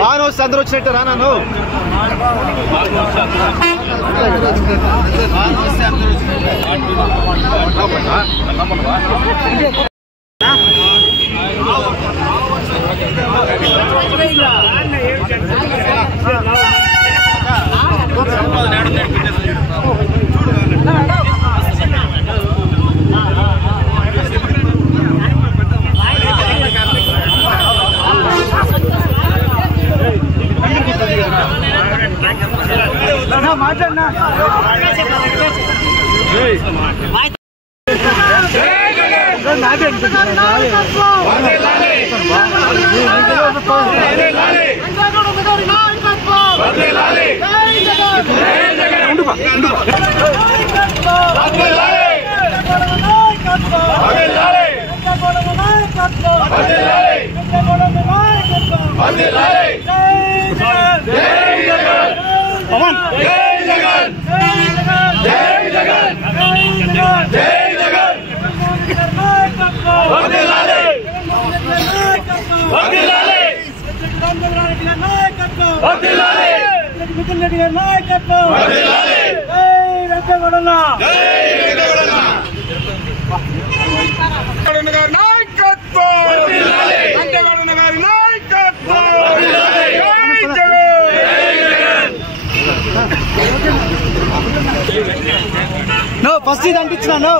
బాగా వస్తే అందరూ వచ్చినట్టు రా నన్ను మాట్లాడినా పవన్ జై జగన్ జై జగన్ జై జగన్ వర్ధిల్లాలి వర్ధిల్లాలి వర్ధిల్లాలి మిథున్ రెడ్డి గారి నాయకత్వం వర్ధిల్లాలి జై వెంకటరమణ జై వెంకటరమణ గారి నాయకత్వం వర్ధిల్లాలి వెంకటరమణ గారి నాయకత్వం వర్ధిల్లాలి జై జగన్ నో ఫస్ట్ ఇది అంటించినాను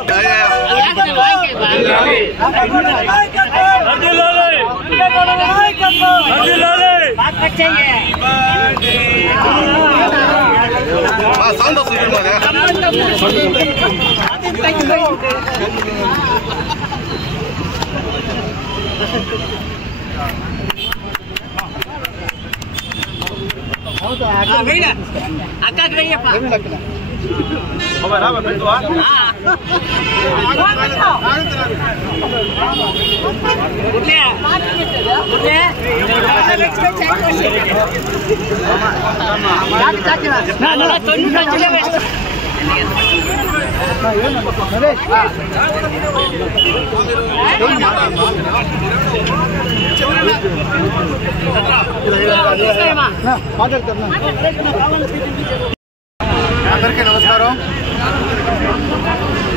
అందరికీ నమస్కారం.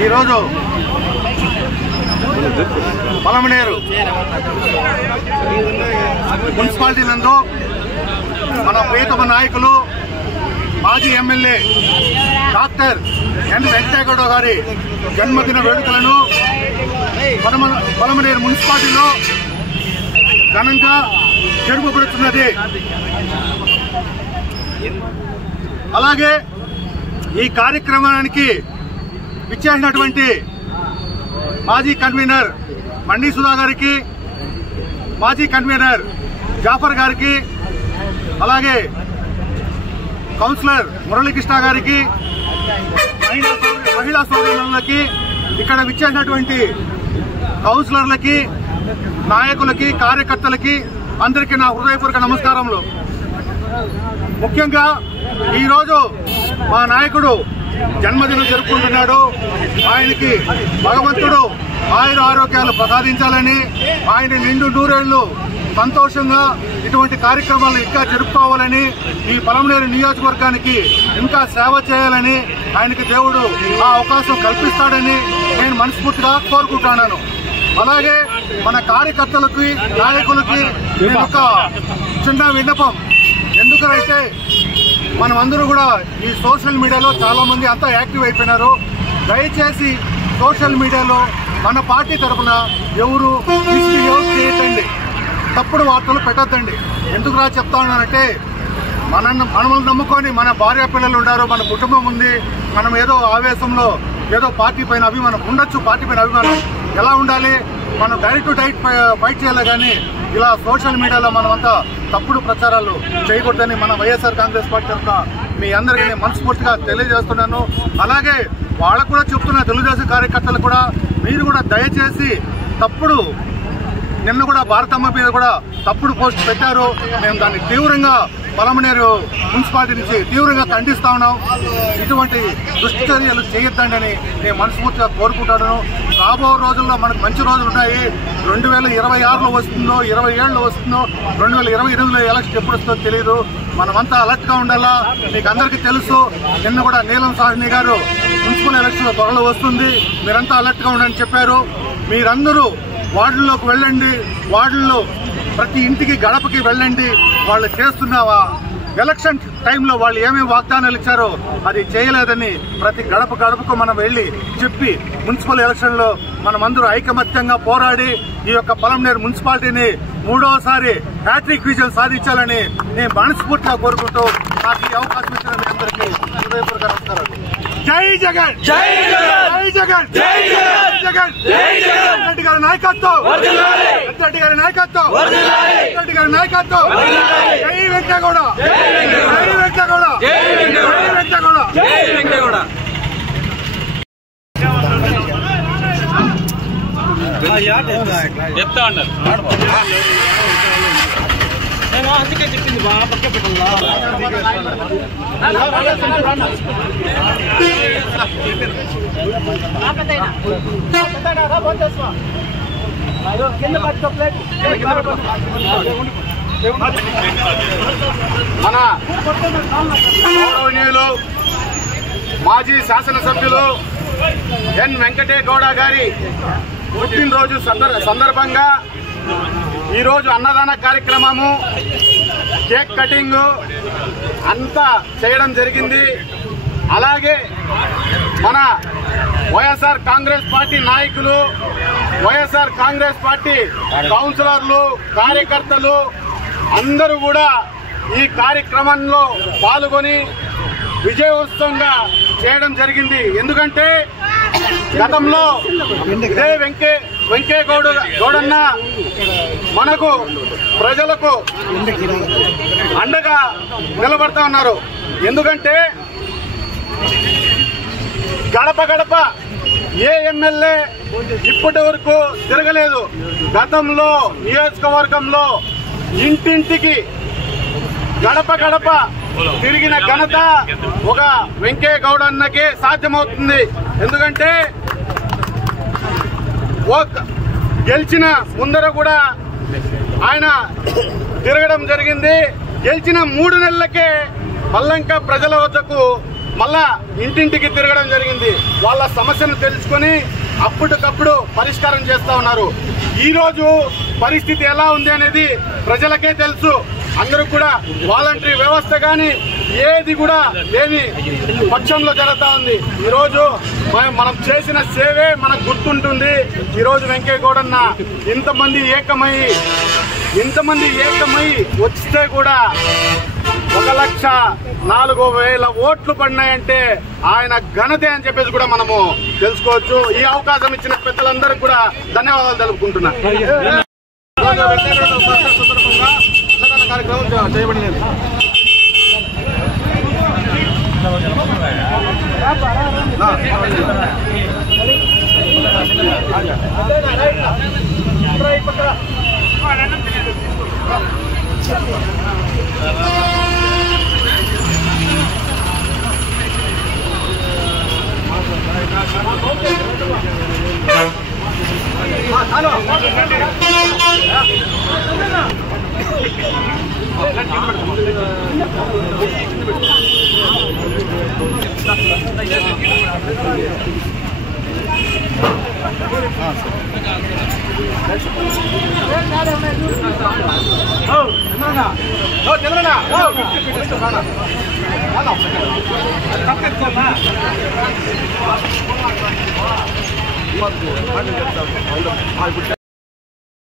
ఈరోజు పలమనేరు మున్సిపాలిటీ నందు మన ప్రియతమ నాయకులు మాజీ ఎమ్మెల్యే డాక్టర్ ఎన్ వెంకటేగౌడ గారి జన్మదిన వేడుకలను పలమనేరు మున్సిపాలిటీలో ఘనంగా జరుపుబడుతున్నది. అలాగే ఈ కార్యక్రమానికి విచ్చేసినటువంటి మాజీ కన్వీనర్ మండి సుధా గారికి, మాజీ కన్వీనర్ జాఫర్ గారికి, అలాగే కౌన్సిలర్ మురళీకృష్ణ గారికి, మహిళా సోదరులకి, ఇక్కడ విచ్చేసినటువంటి కౌన్సిలర్లకి, నాయకులకి, కార్యకర్తలకి అందరికీ నా హృదయపూర్వక నమస్కారములు. ముఖ్యంగా ఈరోజు మా నాయకుడు జన్మదినం జరుపుకుంటున్నాడు. ఆయనకి భగవంతుడు ఆయుర ఆరోగ్యాలు ప్రసాదించాలని, ఆయన నిండు నూరేళ్లు సంతోషంగా ఇటువంటి కార్యక్రమాలు ఇంకా జరుపుకోవాలని, ఈ పలమనేరు నియోజకవర్గానికి ఇంకా సేవ చేయాలని ఆయనకి దేవుడు ఆ అవకాశం కల్పిస్తాడని నేను మనస్ఫూర్తిగా కోరుకుంటున్నాను. అలాగే మన కార్యకర్తలకి, నాయకులకి నేను ఒక చిన్న విన్నపం. ఎందుకంటే మనం అందరూ కూడా ఈ సోషల్ మీడియాలో చాలా మంది అంతా యాక్టివ్ అయిపోయినారు. దయచేసి సోషల్ మీడియాలో మన పార్టీ తరఫున ఎవరు చేయకండి, తప్పుడు వార్తలు పెట్టద్దండి. ఎందుకు రా చెప్తా ఉన్నానంటే మనల్ని నమ్ముకొని మన భార్య పిల్లలు ఉన్నారు, మన కుటుంబం ఉంది. మనం ఏదో ఆవేశంలో ఏదో పార్టీ పైన అభిమానం ఉండొచ్చు, పార్టీ పైన అభిమానం ఎలా ఉండాలి, మనం డైరెక్ట్ టు డైరెక్ట్ ఫైట్ చేయాలి. కానీ ఇలా సోషల్ మీడియాలో మనమంతా తప్పుడు ప్రచారాలు చేయకూడదని మన వైఎస్ఆర్ కాంగ్రెస్ పార్టీ తరఫున మీ అందరికీ నేను మనస్ఫూర్తిగా తెలియజేస్తున్నాను. అలాగే వాళ్ళకు కూడా చెప్తున్న తెలుగుదేశం కార్యకర్తలు కూడా మీరు కూడా దయచేసి తప్పుడు, నిన్న కూడా భారతమ్మ మీద కూడా తప్పుడు పోస్ట్ పెట్టారు. మేము దాన్ని తీవ్రంగా పలమనేరు మున్సిపాలిటీ నుంచి తీవ్రంగా ఖండిస్తా ఉన్నాం. ఇటువంటి దుశ్చర్యలు చేయొద్దండి నేను మనస్ఫూర్తిగా కోరుకుంటాను. రాబో రోజుల్లో మనకు మంచి రోజులు ఉన్నాయి. 2026లో వస్తుందో, 27లో వస్తుందో, 2028లో ఎలక్షన్ ఎప్పుడు వస్తుందో తెలియదు. మనమంతా అలర్ట్ గా ఉండాలా. మీకు అందరికీ తెలుసు, నిన్న కూడా నీలం సాహ్ని గారు మున్సిపల్ ఎలక్షన్ త్వరలో వస్తుంది, మీరంతా అలర్ట్ గా ఉండండి చెప్పారు. మీరందరూ వార్డుల్లోకి వెళ్ళండి, వార్డుల్లో ప్రతి ఇంటికి గడపకి వెళ్ళండి. వాళ్ళు చేస్తున్నావా ఎలక్షన్ టైంలో వాళ్ళు ఏమేమి వాగ్దానాలు ఇచ్చారో అది చేయలేదని ప్రతి గడపకు మనం వెళ్లి చెప్పి మున్సిపల్ ఎలక్షన్ లో మనమందరూ ఐకమత్యంగా పోరాడి ఈ యొక్క పలమనేరు మున్సిపాలిటీని 3వసారి హ్యాట్రిక్ విజయం సాధించాలని నేను మనస్ఫూర్తిగా కోరుకుంటూ నాకు ఈ అవకాశం ఇచ్చిన మీ అందరికీ హృదయపూర్వక నమస్కారాలు. జై జగన్, జై జగన్, జై జగన్, జై జగన్. రెడ్డి గారి నాయకత్వం, రెడ్డి గారి నాయకత్వం, రెడ్డి గారి నాయకత్వం. జై వెంకటగౌడ, జై వెంకటగౌడ, జై వెంకటగౌడ, జై వెంకటగౌడ. చెప్తా అన్నారు అందుకే చెప్పింది బాగా పక్క పెట్టాలా. మన గౌరవనీయులు మాజీ శాసనసభ్యులు ఎన్ వెంకటేగౌడ గారి పుట్టినరోజు సందర్భంగా ఈరోజు అన్నదాన కార్యక్రమము, కేక్ కటింగ్ అంతా చేయడం జరిగింది. అలాగే మన వైఎస్ఆర్ కాంగ్రెస్ పార్టీ నాయకులు, వైఎస్ఆర్ కాంగ్రెస్ పార్టీ కౌన్సిలర్లు, కార్యకర్తలు అందరూ కూడా ఈ కార్యక్రమంలో పాల్గొని విజయోత్సవంగా చేయడం జరిగింది. ఎందుకంటే గతంలో ఇదే వెంకయ్యగౌడన్న మనకు ప్రజలకు అండగా నిలబడతా ఉన్నారు. ఎందుకంటే గడప గడప ఏ ఎమ్మెల్యే ఇప్పటి వరకు తిరగలేదు. గతంలో నియోజకవర్గంలో ఇంటింటికి గడప గడప తిరిగిన ఘనత ఒక వెంకయ్యగౌడన్నకే సాధ్యమవుతుంది. ఎందుకంటే గెలిచిన ముందర కూడా ఆయన తిరగడం జరిగింది. గెలిచిన 3 నెలలకే మళ్ళంకా ప్రజల వద్దకు మళ్ళా ఇంటింటికి తిరగడం జరిగింది. వాళ్ళ సమస్యను తెలుసుకొని అప్పటికప్పుడు పరిష్కారం చేస్తా ఉన్నారు. ఈ రోజు పరిస్థితి ఎలా ఉంది అనేది ప్రజలకే తెలుసు. అందరూ కూడా వాలంటరీ వ్యవస్థ కానీ ఏది కూడా లేని పక్షంలో జరుగుతా ఉంది. ఈ రోజు మనం చేసిన సేవే మనకు గుర్తుంటుంది. ఈ రోజు వెంకయ్యగౌడన్న ఇంతమంది ఏకమై వస్తే కూడా 1,04,000 ఓట్లు పడినాయంటే ఆయన ఘనతే అని చెప్పేసి కూడా మనము తెలుసుకోవచ్చు. ఈ అవకాశం ఇచ్చిన పెద్దలందరికీ కూడా ధన్యవాదాలు తెలుపుకుంటున్నా. కార్యక్రమం చేయబడినది. చంద్రనా